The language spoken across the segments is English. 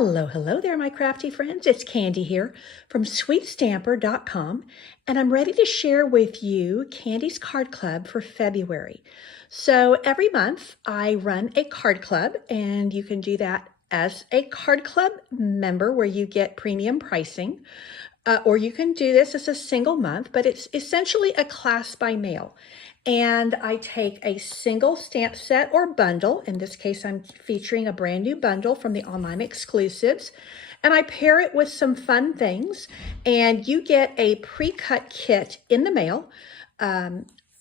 Hello there, my crafty friends. It's Candy here from sweetstamper.com, and I'm ready to share with you Candy's Card Club for February. So every month I run a card club, and you can do that as a card club member where you get premium pricing, or you can do this as a single month, but it's essentially a class by mail. And I take a single stamp set or bundle. In this case, I'm featuring a brand new bundle from the online exclusives. And I pair it with some fun things. And you get a pre-cut kit in the mail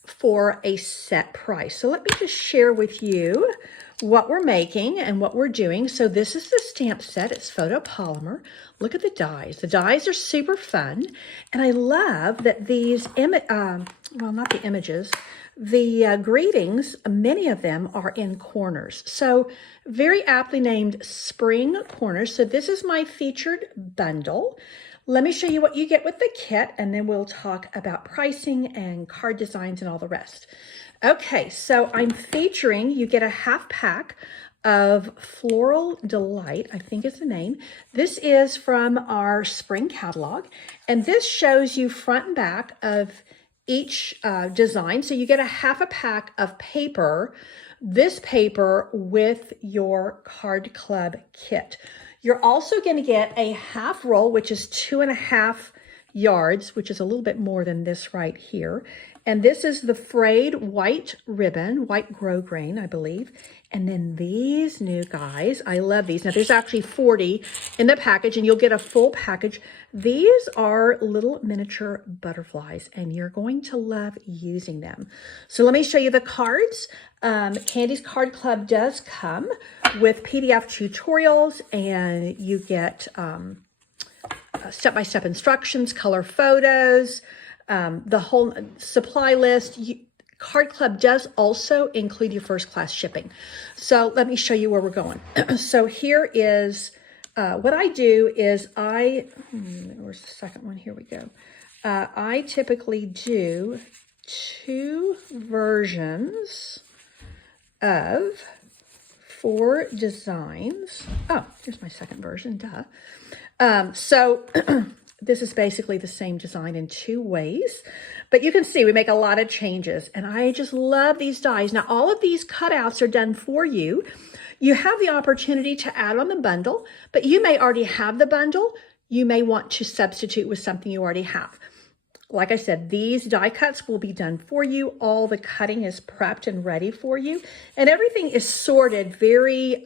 for a set price. So let me just share with you what we're making and what we're doing. So this is the stamp set. It's photopolymer. Look at the dies. The dies are super fun. And I love that these, well, not the images, the greetings, many of them are in corners. So very aptly named spring corners. So this is my featured bundle. Let me show you what you get with the kit, and then we'll talk about pricing and card designs and all the rest. Okay, so I'm featuring, you get a half pack of Floral Delight, I think is the name. This is from our spring catalog, and this shows you front and back of each design. So you get a half a pack of paper, this paper with your card club kit. You're also going to get a half roll, which is 2.5 yards, which is a little bit more than this right here. And this is the frayed white ribbon, white grosgrain, I believe. And then these new guys, I love these. Now there's actually 40 in the package, and you'll get a full package. These are little miniature butterflies, and you're going to love using them. So let me show you the cards. Candy's Card Club does come with PDF tutorials, and you get step-by-step instructions, color photos, the whole supply list. Card Club does also include your first class shipping. So let me show you where we're going. So here is, what I do is where's the second one? Here we go. I typically do 2 versions of 4 designs. Oh, here's my second version, duh. So this is basically the same design in 2 ways, but you can see we make a lot of changes, and I just love these dies. Now, all of these cutouts are done for you. You have the opportunity to add on the bundle, but you may already have the bundle. You may want to substitute with something you already have. Like I said, these die cuts will be done for you. All the cutting is prepped and ready for you, and everything is sorted very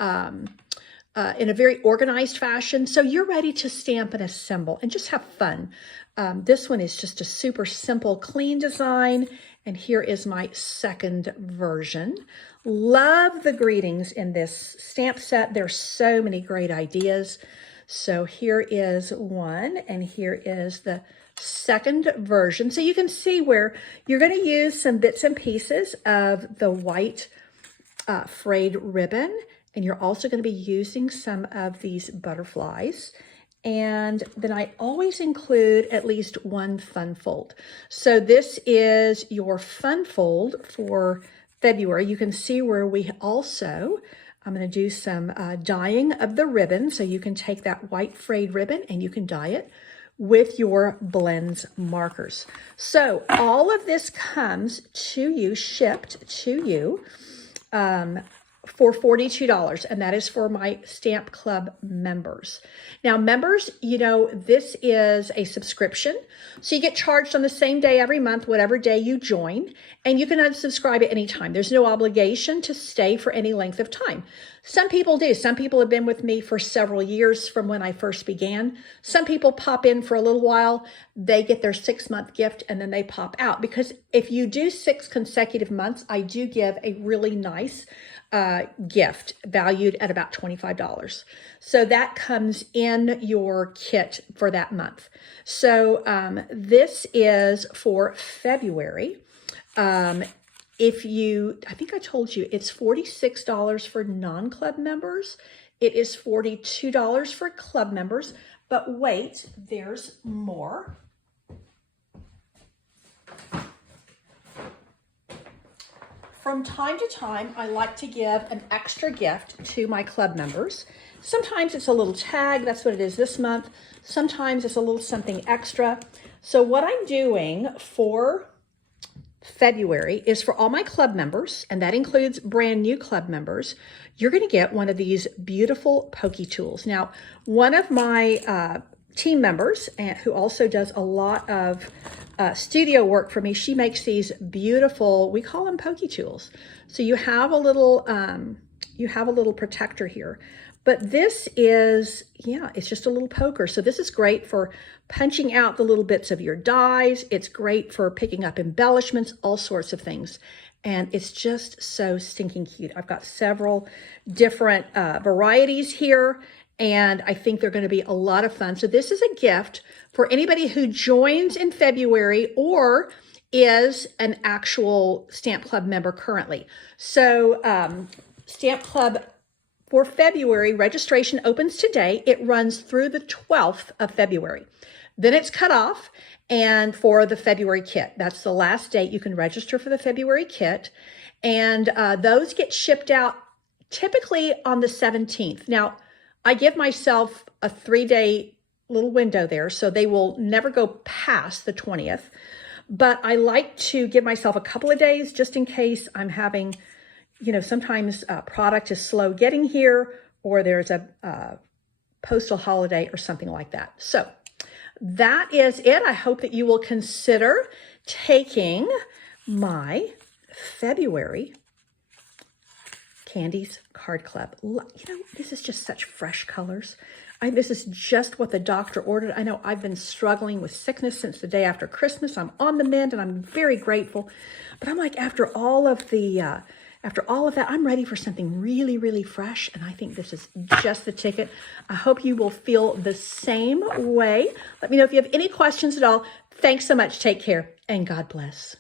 in a very organized fashion. So you're ready to stamp and assemble and just have fun. This one is just a super simple, clean design. And here is my second version. Love the greetings in this stamp set. There's so many great ideas. So here is one, and here is the second version. So you can see where you're going to use some bits and pieces of the white frayed ribbon. And you're also going to be using some of these butterflies. And then I always include at least one fun fold. So this is your fun fold for February. You can see where we also, I'm going to do some dyeing of the ribbon. So you can take that white frayed ribbon and you can dye it with your blends markers. So all of this comes to you, shipped to you, for $42, and that is for my Stamp Club members. Now, members, you know, this is a subscription, so you get charged on the same day every month, whatever day you join, and you can unsubscribe at any time. There's no obligation to stay for any length of time. Some people do. Some people have been with me for several years from when I first began. Some people pop in for a little while. They get their 6-month gift, and then they pop out. Because if you do 6 consecutive months, I do give a really nice gift valued at about $25. So that comes in your kit for that month. So this is for February. I think I told you it's $46 for non-club members. It is $42 for club members, but wait, there's more. From time to time, I like to give an extra gift to my club members. Sometimes it's a little tag. That's what it is this month. Sometimes it's a little something extra. So what I'm doing for February is for all my club members, and that includes brand new club members, you're going to get one of these beautiful pokey tools. Now, one of my team members, who also does a lot of studio work for me, she makes these beautiful, we call them pokey tools. So you have a little protector here. But this is, yeah, it's just a little poker. So this is great for punching out the little bits of your dies. It's great for picking up embellishments, all sorts of things. And it's just so stinking cute. I've got several different varieties here, and I think they're going to be a lot of fun. So this is a gift for anybody who joins in February or is an actual Stamp Club member currently. So Stamp Club for February, registration opens today. It runs through the 12th of February. Then it's cut off, and for the February kit. That's the last date you can register for the February kit. And those get shipped out typically on the 17th. Now, I give myself a 3-day little window there, so they will never go past the 20th. But I like to give myself a couple of days just in case I'm having, you know, sometimes product is slow getting here, or there's a postal holiday or something like that. So that is it. I hope that you will consider taking my February Candies Card Club. You know, this is just such fresh colors. This is just what the doctor ordered. I know I've been struggling with sickness since the day after Christmas. I'm on the mend and I'm very grateful. But I'm like, after all of that, I'm ready for something really, really fresh. And I think this is just the ticket. I hope you will feel the same way. Let me know if you have any questions at all. Thanks so much. Take care and God bless.